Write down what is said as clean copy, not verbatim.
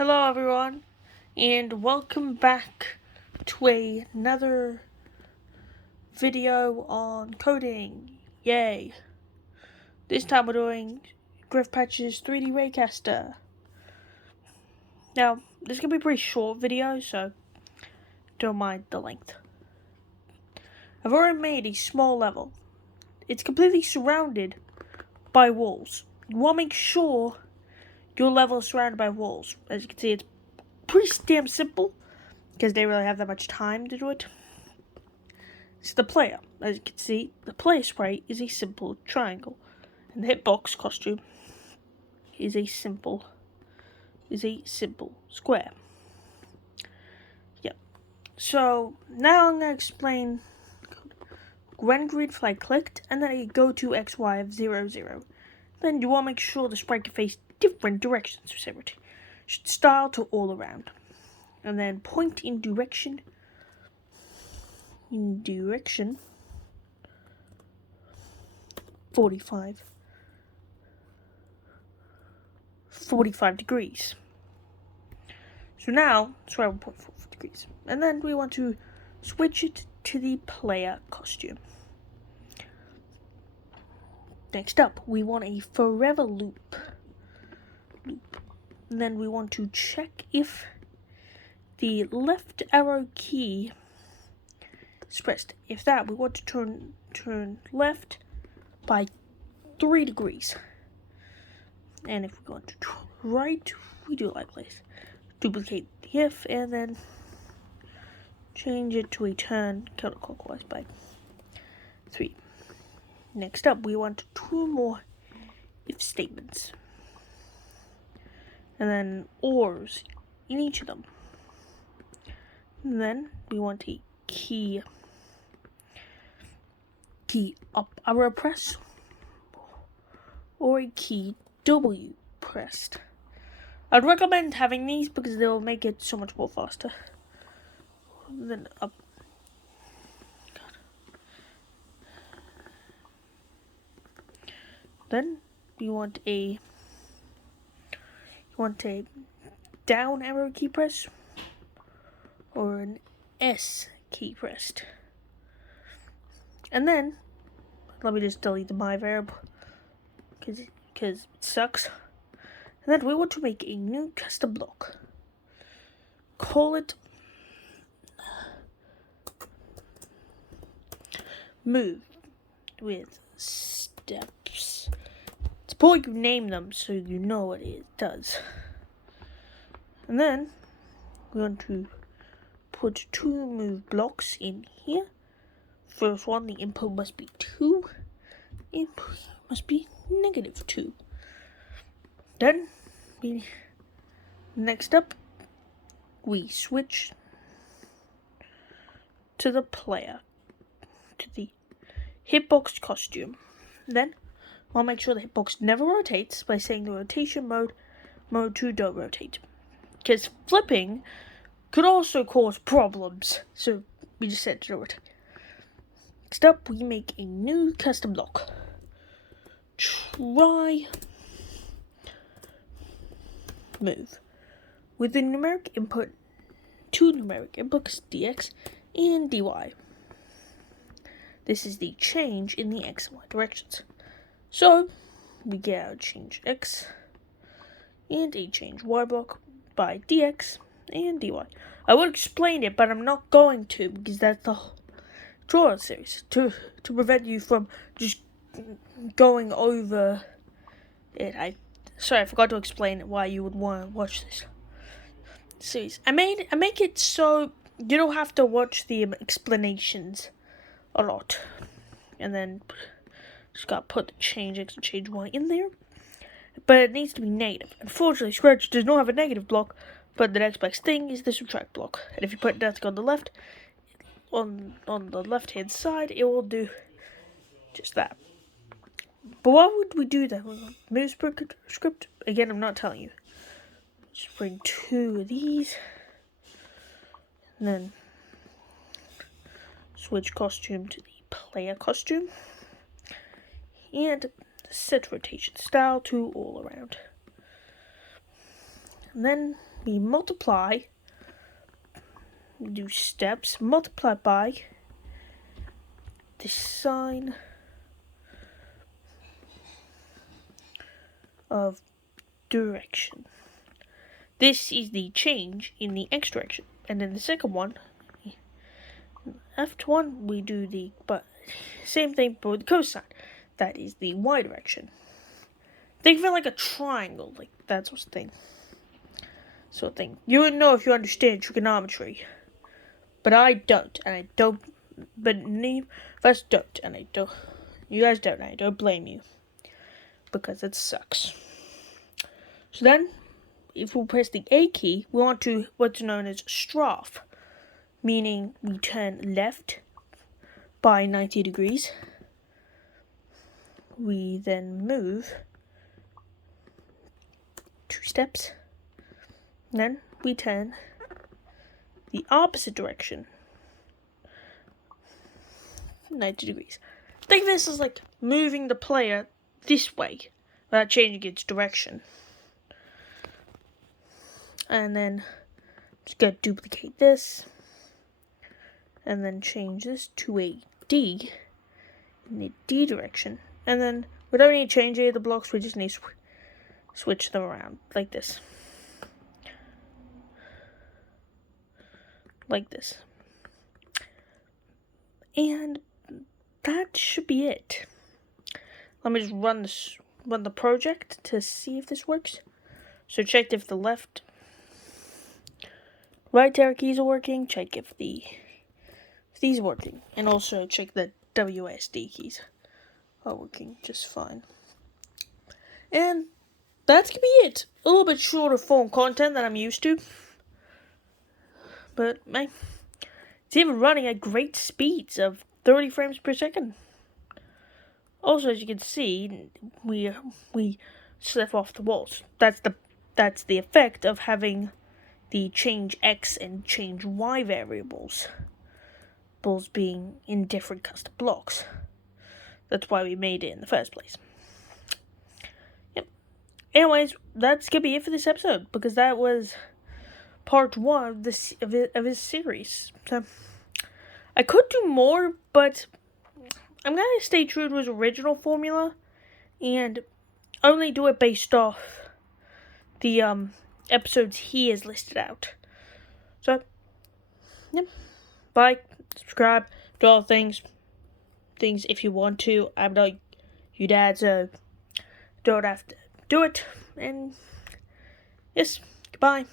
Hello everyone, and welcome back to another video on coding. Yay! This time we're doing griffpatchs 3D Raycaster. Now, this is going to be a pretty short video, so don't mind the length. I've already made a small level. It's completely surrounded by walls. You want to make sure your level is surrounded by walls. As you can see, it's pretty damn simple, because they really have that much time to do it. It's the player. As you can see, the player sprite is a simple triangle, and the hitbox costume is a simple square. Yep. So now I'm gonna explain when green flag clicked, and then you go to XY of 0, 0. Then you want to make sure the sprite can face different directions. So it should style to all around, and then point in direction 45 degrees. So now it's around 1.44 degrees, and then we want to switch it to the player costume. Next up, we want a forever loop. And then we want to check if the left arrow key is pressed. If that, we want to turn left by 3 degrees. And if we go to right, we do likewise. Duplicate the if, and then change it to a turn counterclockwise by 3. Next up, we want 2 more if statements. And then ORs in each of them. And then we want a key up arrow press or a key W pressed. I'd recommend having these because they'll make it so much more faster. Then up. Then you want a down arrow key press or an S key pressed. And then let me just delete the my variable because it sucks. And then we want to make a new custom block. Call it move with steps. It's important you name them so you know what it does. And then we want to put 2 move blocks in here. First one, the input must be 2. Input must be -2. Then, next up, we switch to the player, to the hitbox costume. Then, I'll make sure the hitbox never rotates by saying the rotation mode 2 don't rotate. Because flipping could also cause problems, so we just set it to rotate. Next up, we make a new custom block. Try move with the numeric input, 2 numeric inputs, dx and dy. This is the change in the x and y directions. So we get our change x and a change y block by dx and dy. I would explain it, but I'm not going to because that's the whole draw series to prevent you from just going over it. Sorry, I forgot to explain why you would want to watch this series. I make it so you don't have to watch the explanations a lot, and then just gotta put the change x and change y in there. But it needs to be negative. Unfortunately, Scratch does not have a negative block, but the next best thing is the subtract block. And if you put nothing on the left, on the left hand side, it will do just that. But why would we do that? Move script? Again, I'm not telling you. Just bring 2 of these. And then switch costume to the player costume. And set rotation style to all around. And then we multiply, do steps, multiply by the sign of direction. This is the change in the x direction. And then the second one, left one, we do the same thing but with the cosine. That is the y direction. Think of it like a triangle, like that sort of thing. You would know if you understand trigonometry. But I don't, and I don't, but you guys don't, and I don't, and I don't blame you. Because it sucks. So then, if we press the A key, we want to what's known as strafe, meaning we turn left by 90 degrees. We then move 2 steps. Then we turn the opposite direction 90 degrees. Think of this as like moving the player this way without changing its direction. And then just go duplicate this and then change this to a D in the D direction. And then we don't need to change any of the blocks, we just need to switch them around like this. Like this. And that should be it. Let me just run the project to see if this works. So check if the left, right arrow keys are working. Check if these are working, and also check the WSD keys are working just fine. And that's gonna be it. A little bit shorter form content than I'm used to, but man, it's even running at great speeds of 30 frames per second. Also, as you can see, we slip off the walls. That's the effect of having the change x and change y variables being in different custom blocks. That's why we made it in the first place. Yep. Anyways, that's gonna be it for this episode, because that was part 1 of this series. So I could do more, but I'm gonna stay true to his original formula and only do it based off the episodes he has listed out. So, yep. Like, subscribe, do all things if you want to. I'm not your dad, so don't have to do it. And yes, goodbye.